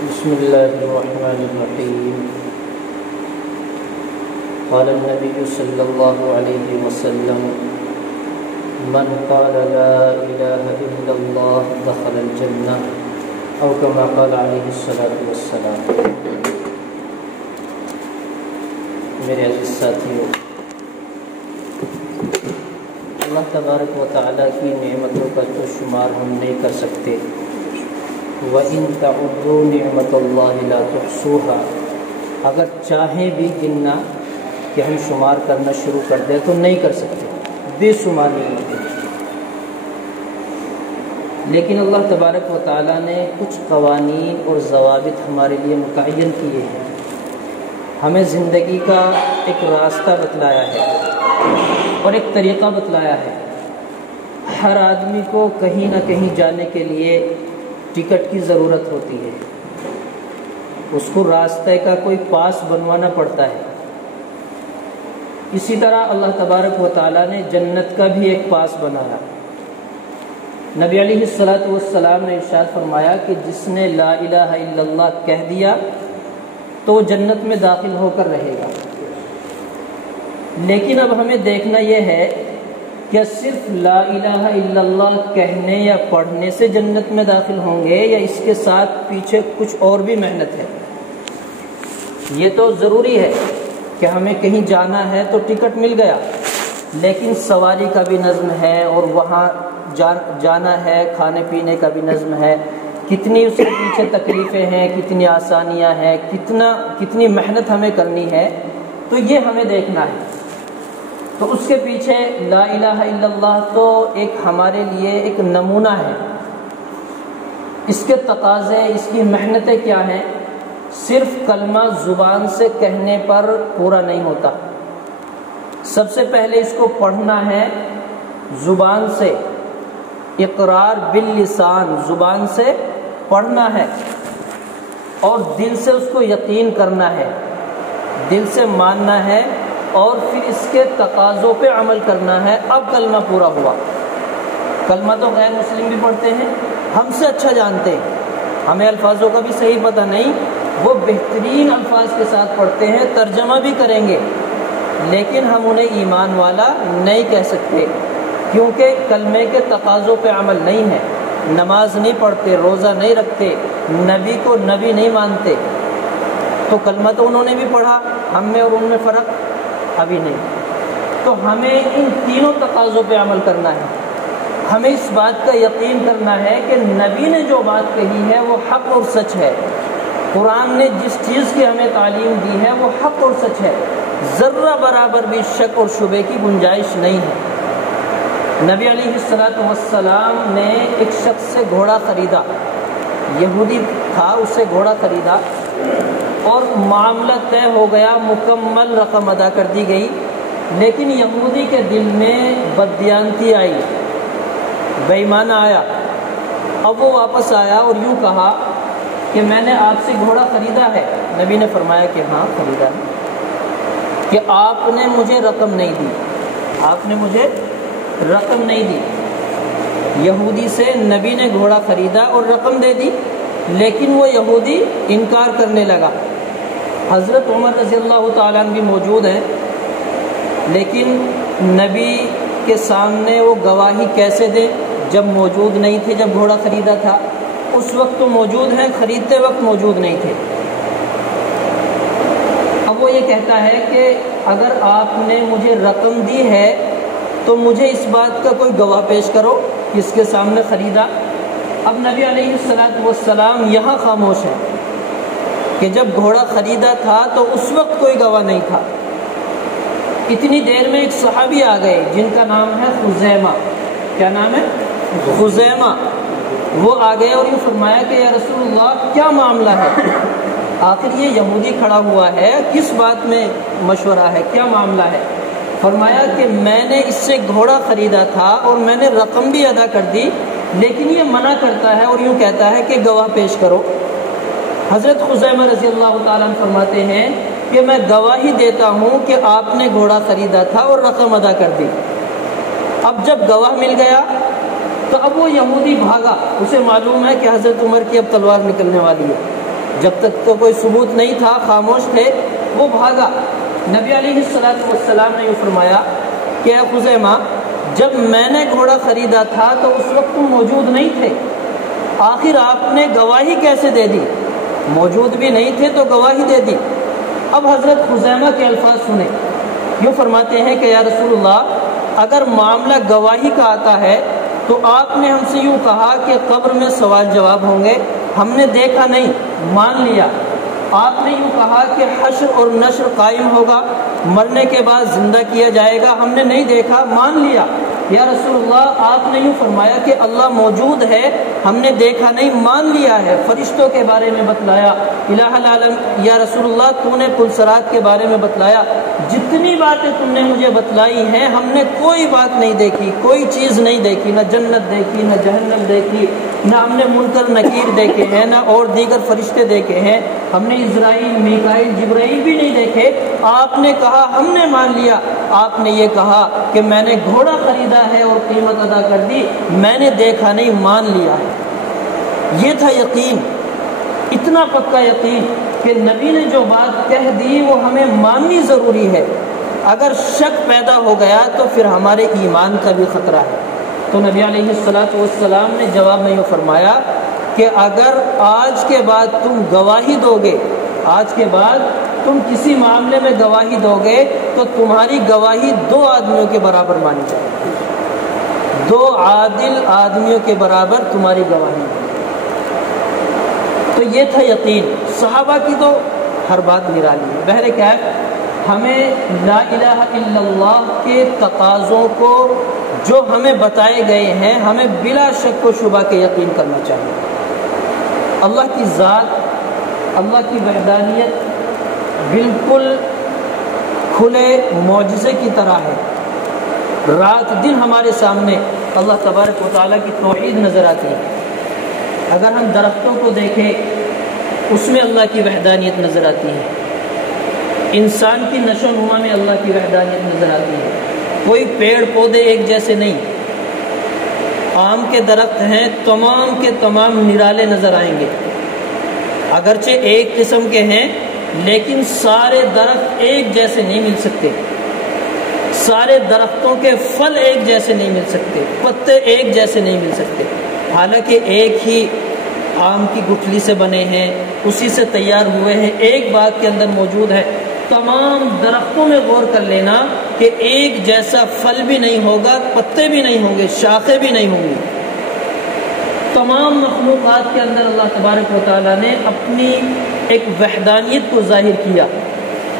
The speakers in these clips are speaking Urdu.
بسم الله الرحمن الرحيم. قال النبي صلى الله عليه وسلم: من قال لا إله إلا الله دخل الجنة، أو كما قال عليه الصلاة والسلام. میرے عزیز ساتھیو، اللہ تبارک و تعالیٰ کی نعمتوں کا تو شمار ہم نہیں کر سکتے. وَإِن تَعُدُّوا نِعْمَةَ اللَّهِ لَا تُحْصُوهَا، اگر چاہیں بھی گننا کہ ہم شمار کرنا شروع کر دیں تو نہیں کر سکتے، بے شمار نعمتیں. لیکن اللہ تبارک و تعالیٰ نے کچھ قوانین اور ضوابط ہمارے لیے متعین کیے ہیں، ہمیں زندگی کا ایک راستہ بتلایا ہے اور ایک طریقہ بتلایا ہے. ہر آدمی کو کہیں نہ کہیں جانے کے لیے ٹکٹ کی ضرورت ہوتی ہے، اس کو راستے کا کوئی پاس بنوانا پڑتا ہے. اسی طرح اللہ تبارک و تعالیٰ نے جنت کا بھی ایک پاس بنایا. نبی علیہ الصلاۃ والسلام نے ارشاد فرمایا کہ جس نے لا الہ الا اللہ کہہ دیا تو جنت میں داخل ہو کر رہے گا. لیکن اب ہمیں دیکھنا یہ ہے کہ صرف لا الہ الا اللہ کہنے یا پڑھنے سے جنت میں داخل ہوں گے، یا اس کے ساتھ پیچھے کچھ اور بھی محنت ہے. یہ تو ضروری ہے کہ ہمیں کہیں جانا ہے تو ٹکٹ مل گیا، لیکن سواری کا بھی نظم ہے اور وہاں جانا ہے، کھانے پینے کا بھی نظم ہے، کتنی اس کے پیچھے تکلیفیں ہیں، کتنی آسانیاں ہیں، کتنی محنت ہمیں کرنی ہے. تو یہ ہمیں دیکھنا ہے. تو اس کے پیچھے لا الہ الا اللہ تو ایک ہمارے لیے ایک نمونہ ہے. اس کے تقاضے، اس کی محنتیں کیا ہیں؟ صرف کلمہ زبان سے کہنے پر پورا نہیں ہوتا. سب سے پہلے اس کو پڑھنا ہے زبان سے، اقرار باللسان، زبان سے پڑھنا ہے، اور دل سے اس کو یقین کرنا ہے، دل سے ماننا ہے، اور پھر اس کے تقاضوں پہ عمل کرنا ہے. اب کلمہ پورا ہوا. کلمہ تو غیر مسلم بھی پڑھتے ہیں، ہم سے اچھا جانتے ہیں، ہمیں الفاظوں کا بھی صحیح پتہ نہیں، وہ بہترین الفاظ کے ساتھ پڑھتے ہیں، ترجمہ بھی کریں گے، لیکن ہم انہیں ایمان والا نہیں کہہ سکتے، کیونکہ کلمے کے تقاضوں پہ عمل نہیں ہے. نماز نہیں پڑھتے، روزہ نہیں رکھتے، نبی کو نبی نہیں مانتے. تو کلمہ تو انہوں نے بھی پڑھا، ہم میں اور ان میں فرق ابھی نہیں. تو ہمیں ان تینوں تقاضوں پہ عمل کرنا ہے. ہمیں اس بات کا یقین کرنا ہے کہ نبی نے جو بات کہی ہے وہ حق اور سچ ہے. قرآن نے جس چیز کی ہمیں تعلیم دی ہے وہ حق اور سچ ہے، ذرہ برابر بھی شک اور شبے کی گنجائش نہیں ہے. نبی علیہ الصلاۃ والسلام نے ایک شخص سے گھوڑا خریدا، یہودی تھا، اس سے گھوڑا خریدا اور معاملہ طے ہو گیا، مکمل رقم ادا کر دی گئی. لیکن یہودی کے دل میں بددیانتی آئی، بے ایمانہ آیا. اب وہ واپس آیا اور یوں کہا کہ میں نے آپ سے گھوڑا خریدا ہے. نبی نے فرمایا کہ ہاں خریدا ہے، کہ آپ نے مجھے رقم نہیں دی، آپ نے مجھے رقم نہیں دی. یہودی سے نبی نے گھوڑا خریدا اور رقم دے دی، لیکن وہ یہودی انکار کرنے لگا. حضرت عمر رضی اللہ تعالیٰ عنہ بھی موجود ہیں، لیکن نبی کے سامنے وہ گواہی کیسے دیں جب موجود نہیں تھے؟ جب گھوڑا خریدا تھا اس وقت تو موجود ہیں، خریدتے وقت موجود نہیں تھے. اب وہ یہ کہتا ہے کہ اگر آپ نے مجھے رقم دی ہے تو مجھے اس بات کا کوئی گواہ پیش کرو جس کے سامنے خریدا. اب نبی علیہ الصلاۃ والسلام یہاں خاموش ہے کہ جب گھوڑا خریدا تھا تو اس وقت کوئی گواہ نہیں تھا. اتنی دیر میں ایک صحابی آ گئے جن کا نام ہے خزیمہ. کیا نام ہے؟ خزیمہ. وہ آ گئے اور یہ فرمایا کہ یا رسول اللہ کیا معاملہ ہے؟ آخر یہ یہودی کھڑا ہوا ہے، کس بات میں مشورہ ہے، کیا معاملہ ہے؟ فرمایا کہ میں نے اس سے گھوڑا خریدا تھا اور میں نے رقم بھی ادا کر دی، لیکن یہ منع کرتا ہے اور یوں کہتا ہے کہ گواہ پیش کرو. حضرت خزیمہ رضی اللہ تعالیٰ عنہ فرماتے ہیں کہ میں گواہی دیتا ہوں کہ آپ نے گھوڑا خریدا تھا اور رقم ادا کر دی. اب جب گواہ مل گیا تو اب وہ یہودی بھاگا، اسے معلوم ہے کہ حضرت عمر کی اب تلوار نکلنے والی ہے. جب تک تو کوئی ثبوت نہیں تھا، خاموش تھے، وہ بھاگا۔ نبی علیہ السلام نے یہ فرمایا کہ اے خزیمہ، جب میں نے گھوڑا خریدا تھا تو اس وقت تم موجود نہیں تھے، آخر آپ نے گواہی کیسے دے دی؟ موجود بھی نہیں تھے تو گواہی دے دی۔ اب حضرت خزیمہ کے الفاظ سنیں، یوں فرماتے ہیں کہ یا رسول اللہ، اگر معاملہ گواہی کا آتا ہے تو آپ نے ہم سے یوں کہا کہ قبر میں سوال جواب ہوں گے، ہم نے دیکھا نہیں، مان لیا۔ آپ نے یوں کہا کہ حشر اور نشر قائم ہوگا، مرنے کے بعد زندہ کیا جائے گا، ہم نے نہیں دیکھا، مان لیا۔ یا رسول اللہ، آپ نے یوں فرمایا کہ اللہ موجود ہے، ہم نے دیکھا نہیں، مان لیا ہے۔ فرشتوں کے بارے میں بتلایا، الہ العالم یا رسول اللہ تو نے پلسرات کے بارے میں بتلایا، جتنی باتیں تم نے مجھے بتلائی ہیں ہم نے کوئی بات نہیں دیکھی، کوئی چیز نہیں دیکھی، نہ جنت دیکھی، نہ جہنم دیکھی، نہ ہم نے منکر نکیر دیکھے ہیں، نہ اور دیگر فرشتے دیکھے ہیں، ہم نے اسرائیل، میکائیل، جبرائیل بھی نہیں دیکھے۔ آپ نے کہا ہم نے مان لیا۔ آپ نے یہ کہا کہ میں نے گھوڑا خریدا ہے اور قیمت ادا کر دی، میں نے دیکھا نہیں، مان لیا ہے۔ یہ تھا یقین، اتنا پکا یقین کہ نبی نے جو بات کہہ دی وہ ہمیں ماننی ضروری ہے۔ اگر شک پیدا ہو گیا تو پھر ہمارے ایمان کا بھی خطرہ ہے۔ تو نبی علیہ السلام نے جواب میں یہ فرمایا کہ اگر آج کے بعد تم گواہی دو گے، آج کے بعد تم کسی معاملے میں گواہی دو گے تو تمہاری گواہی 2 آدمیوں کے برابر مانی جائے گی، 2 عادل آدمیوں کے برابر تمہاری گواہی۔ تو یہ تھا یقین۔ صحابہ کی تو ہر بات نرالی ہے۔ بہرکیف ہمیں لا الہ الا اللہ کے تقاضوں کو جو ہمیں بتائے گئے ہیں ہمیں بلا شک و شبہ کے یقین کرنا چاہیے۔ اللہ کی ذات، اللہ کی وحدانیت بالکل کھلے معجزے کی طرح ہے۔ رات دن ہمارے سامنے اللہ تبارک و تعالیٰ کی توحید نظر آتی ہے۔ اگر ہم درختوں کو دیکھیں اس میں اللہ کی وحدانیت نظر آتی ہے، انسان کی نشو و نما میں اللہ کی وحدانیت نظر آتی ہے۔ کوئی پیڑ پودے ایک جیسے نہیں، آم کے درخت ہیں تمام کے تمام نرالے نظر آئیں گے، اگرچہ ایک قسم کے ہیں لیکن سارے درخت ایک جیسے نہیں مل سکتے، سارے درختوں کے پھل ایک جیسے نہیں مل سکتے، پتے ایک جیسے نہیں مل سکتے، حالانکہ ایک ہی آم کی گٹھلی سے بنے ہیں، اسی سے تیار ہوئے ہیں، ایک باغ کے اندر موجود ہے۔ تمام درختوں میں غور کر لینا کہ ایک جیسا پھل بھی نہیں ہوگا، پتے بھی نہیں ہوں گے، شاخیں بھی نہیں ہوں گی۔ تمام مخلوقات کے اندر اللہ تبارک و تعالیٰ نے اپنی ایک وحدانیت کو ظاہر کیا۔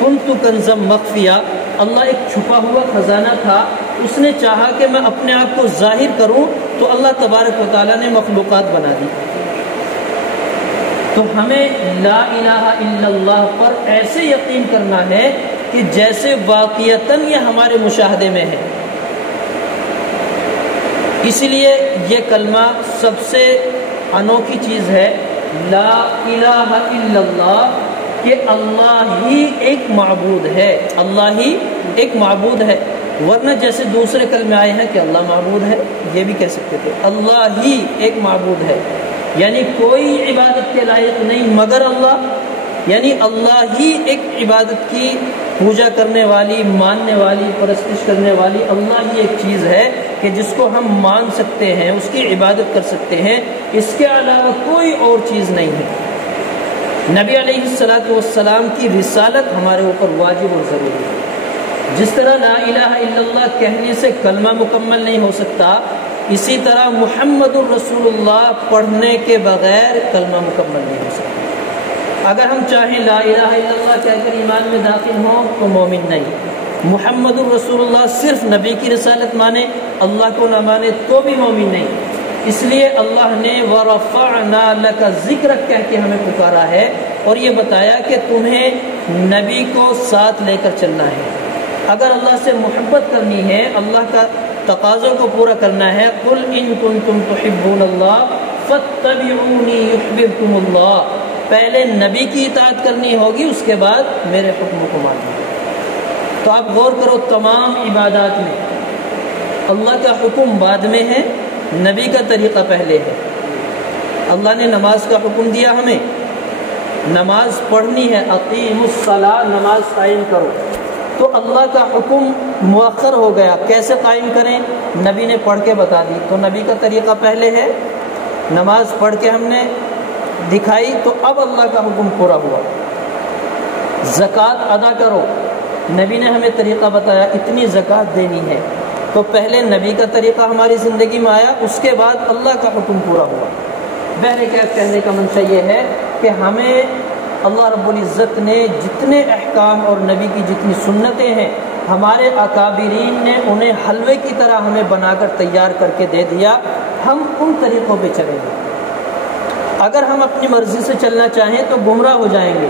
کنت کنزا مخفیہ، اللہ ایک چھپا ہوا خزانہ تھا، اس نے چاہا کہ میں اپنے آپ کو ظاہر کروں تو اللہ تبارک و تعالیٰ نے مخلوقات بنا دی۔ تو ہمیں لا الہ الا اللہ پر ایسے یقین کرنا ہے کہ جیسے واقعتاً یہ ہمارے مشاہدے میں ہے۔ اس لیے یہ کلمہ سب سے انوکھی چیز ہے، لا الہ الا اللہ، کہ اللہ ہی ایک معبود ہے، اللہ ہی ایک معبود ہے۔ ورنہ جیسے دوسرے کلمے آئے ہیں کہ اللہ معبود ہے، یہ بھی کہہ سکتے تھے، اللہ ہی ایک معبود ہے، یعنی کوئی عبادت کے لائق نہیں مگر اللہ، یعنی اللہ ہی ایک عبادت کی پوجا کرنے والی، ماننے والی، پرستش کرنے والی اللہ ہی ایک چیز ہے کہ جس کو ہم مان سکتے ہیں، اس کی عبادت کر سکتے ہیں، اس کے علاوہ کوئی اور چیز نہیں ہے۔ نبی علیہ السلام کی رسالت ہمارے اوپر واجب اور ضروری ہے۔ جس طرح لا الہ الا اللہ کہنے سے کلمہ مکمل نہیں ہو سکتا، اسی طرح محمد الرسول اللہ پڑھنے کے بغیر کلمہ مکمل نہیں ہو سکتا۔ اگر ہم چاہیں لا الہ الا اللہ کہہ کر ایمان میں داخل ہوں تو مومن نہیں، محمد الرسول اللہ صرف نبی کی رسالت مانے، اللہ کو نہ مانے تو بھی مومن نہیں۔ اس لیے اللہ نے وَرَفَعْنَا لَكَ ذِكْرَكَ کہہ کے ہمیں پکارا ہے اور یہ بتایا کہ تمہیں نبی کو ساتھ لے کر چلنا ہے۔ اگر اللہ سے محبت کرنی ہے، اللہ کا تقاضوں کو پورا کرنا ہے، قُلْ إِن كُنتُمْ تُحِبُّونَ اللَّهَ فَاتَّبِعُونِي يُحْبِبْكُمُ اللَّهُ، پہلے نبی کی اطاعت کرنی ہوگی، اس کے بعد میرے حکم کو ماننا۔ تو آپ غور کرو، تمام عبادات میں اللہ کا حکم بعد میں ہے، نبی کا طریقہ پہلے ہے۔ اللہ نے نماز کا حکم دیا ہمیں، نماز پڑھنی ہے، اقیموا الصلاۃ، نماز قائم کرو، تو اللہ کا حکم مؤخر ہو گیا۔ کیسے قائم کریں؟ نبی نے پڑھ کے بتا دی، تو نبی کا طریقہ پہلے ہے، نماز پڑھ کے ہم نے دکھائی، تو اب اللہ کا حکم پورا ہوا۔ زکوٰۃ ادا کرو، نبی نے ہمیں طریقہ بتایا، اتنی زکوٰۃ دینی ہے، تو پہلے نبی کا طریقہ ہماری زندگی میں آیا، اس کے بعد اللہ کا حکم پورا ہوا۔ بہرکیف کہنے کا منشا یہ ہے کہ ہمیں اللہ رب العزت نے جتنے احکام اور نبی کی جتنی سنتیں ہیں، ہمارے اکابرین نے انہیں حلوے کی طرح ہمیں بنا کر تیار کر کے دے دیا، ہم ان طریقوں پہ چلیں گے۔ اگر ہم اپنی مرضی سے چلنا چاہیں تو گمراہ ہو جائیں گے۔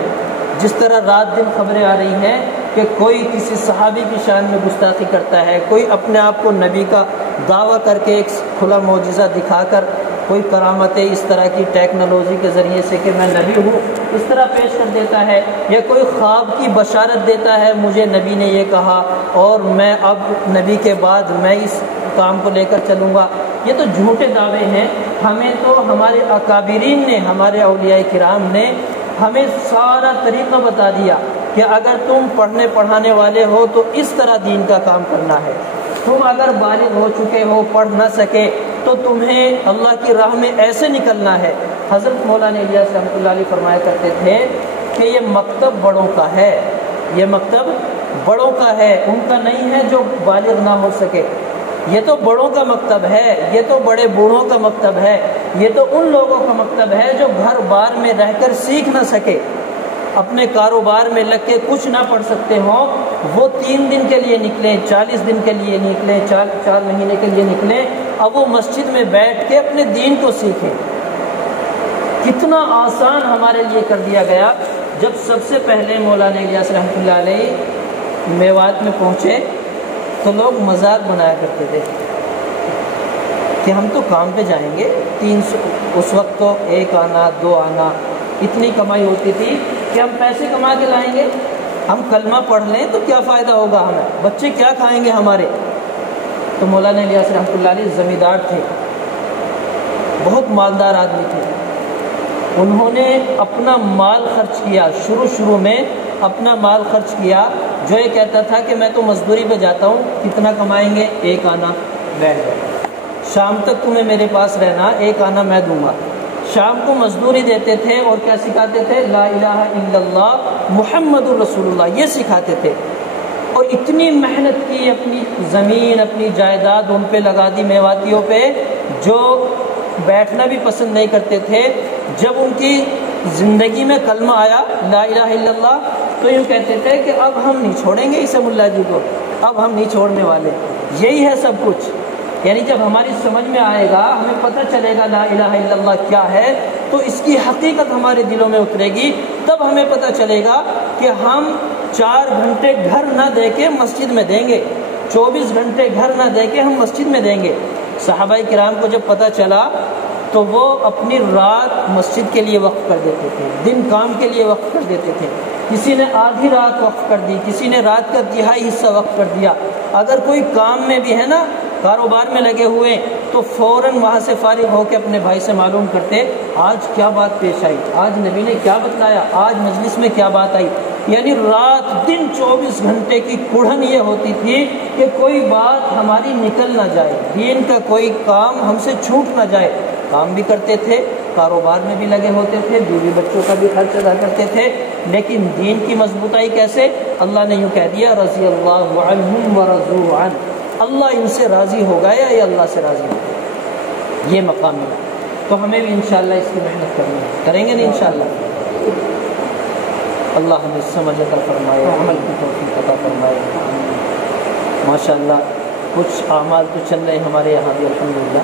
جس طرح رات دن خبریں آ رہی ہیں کہ کوئی کسی صحابی کی شان میں گستاخی کرتا ہے، کوئی اپنے آپ کو نبی کا دعویٰ کر کے ایک کھلا معجزہ دکھا کر کوئی کرامتیں اس طرح کی ٹیکنالوجی کے ذریعے سے کہ میں نبی ہوں اس طرح پیش کر دیتا ہے، یا کوئی خواب کی بشارت دیتا ہے مجھے نبی نے یہ کہا اور میں اب نبی کے بعد میں اس کام کو لے کر چلوں گا، یہ تو جھوٹے دعوے ہیں۔ ہمیں تو ہمارے اکابرین نے، ہمارے اولیاء کرام نے ہمیں سارا طریقہ بتا دیا کہ اگر تم پڑھنے پڑھانے والے ہو تو اس طرح دین کا کام کرنا ہے، تم اگر بالغ ہو چکے ہو، پڑھ نہ سکے تو تمہیں اللہ کی راہ میں ایسے نکلنا ہے۔ حضرت مولانا الیاس رحمۃ اللہ علیہ فرمایا کرتے تھے کہ یہ مکتب بڑوں کا ہے، یہ مکتب بڑوں کا ہے، ان کا نہیں ہے جو بالغ نہ ہو سکے، یہ تو بڑوں کا مکتب ہے، یہ تو بڑے بوڑھوں کا مکتب ہے، یہ تو ان لوگوں کا مکتب ہے جو گھر بار میں رہ کر سیکھ نہ سکے، اپنے کاروبار میں لگ کے کچھ نہ پڑھ سکتے ہوں، وہ 3 دن کے لیے نکلیں، 40 دن کے لیے نکلیں، 4 مہینے کے لیے نکلیں، اب وہ مسجد میں بیٹھ کے اپنے دین کو سیکھیں۔ کتنا آسان ہمارے لیے کر دیا گیا۔ جب سب سے پہلے مولانا الیاس رحمۃ اللہ علیہ میوات میں پہنچے تو لوگ مذاق بنایا کرتے تھے کہ ہم تو کام پہ جائیں گے، 300 اس وقت تو 1 آنا 2 آنا اتنی کمائی ہوتی تھی کہ ہم پیسے کما کے لائیں گے، ہم کلمہ پڑھ لیں تو کیا فائدہ ہوگا ہمیں، بچے کیا کھائیں گے ہمارے۔ تو مولانا الیاس رحمۃ اللہ علیہ زمیندار تھے، بہت مالدار آدمی تھے، انہوں نے اپنا مال خرچ کیا، شروع میں اپنا مال خرچ کیا، جو یہ کہتا تھا کہ میں تو مزدوری پہ جاتا ہوں، کتنا کمائیں گے، 1 آنا، بیٹھ جاؤ، شام تک تمہیں میرے پاس رہنا، 1 آنا میں دوں گا۔ شام کو مزدوری دیتے تھے اور کیا سکھاتے تھے، لا الہ الا اللہ محمد الرسول اللہ، یہ سکھاتے تھے، اور اتنی محنت کی، اپنی زمین اپنی جائیداد ان پہ لگا دی میواتیوں پہ، جو بیٹھنا بھی پسند نہیں کرتے تھے۔ جب ان کی زندگی میں کلمہ آیا لا الہ الا اللہ تو یوں کہتے تھے کہ اب ہم نہیں چھوڑیں گے اسے ملا جی کو، اب ہم نہیں چھوڑنے والے، یہی ہے سب کچھ۔ یعنی جب ہماری سمجھ میں آئے گا، ہمیں پتہ چلے گا لا الہ الا اللہ کیا ہے، تو اس کی حقیقت ہمارے دلوں میں اترے گی، تب ہمیں پتہ چلے گا کہ ہم 4 گھنٹے گھر نہ دے کے مسجد میں دیں گے، 24 گھنٹے گھر نہ دے کے ہم مسجد میں دیں گے۔ صحابہ کرام کو جب پتہ چلا تو وہ اپنی رات مسجد کے لیے وقف کر دیتے تھے، دن کام کے لیے وقف کر دیتے تھے، کسی نے آدھی رات وقف کر دی، کسی نے رات کا 1/3 حصہ وقف کر دیا۔ اگر کوئی کام میں بھی ہے نا، کاروبار میں لگے ہوئے، تو فوراً وہاں سے فارغ ہو کے اپنے بھائی سے معلوم کرتے آج کیا بات پیش آئی، آج نبی نے کیا بتلایا، آج مجلس میں کیا بات آئی۔ یعنی رات دن 24 گھنٹے کی کڑھن یہ ہوتی تھی کہ کوئی بات ہماری نکل نہ جائے، دین کا کوئی کام ہم سے چھوٹ نہ جائے۔ کام بھی کرتے تھے، کاروبار میں بھی لگے ہوتے تھے، بیوی بچوں کا بھی خرچ ادا کرتے تھے، لیکن دین کی مضبوطائی کیسے؟ اللہ نے یوں کہہ دیا رضی اللہ عنہم ورضوا عنہ، اللہ ان سے راضی ہو گیا یا اللہ سے راضی ہو گیا، یہ مقام ملا۔ تو ہمیں بھی انشاءاللہ اس کی محنت کرنی ہے، کریں گے نا انشاءاللہ۔ اللہ ہمیں سمجھ عطا فرمائے، عمل کی توفیق عطا فرمائے۔ ماشاءاللہ کچھ اعمال تو چل رہے ہیں ہمارے یہاں بھی الحمدللہ۔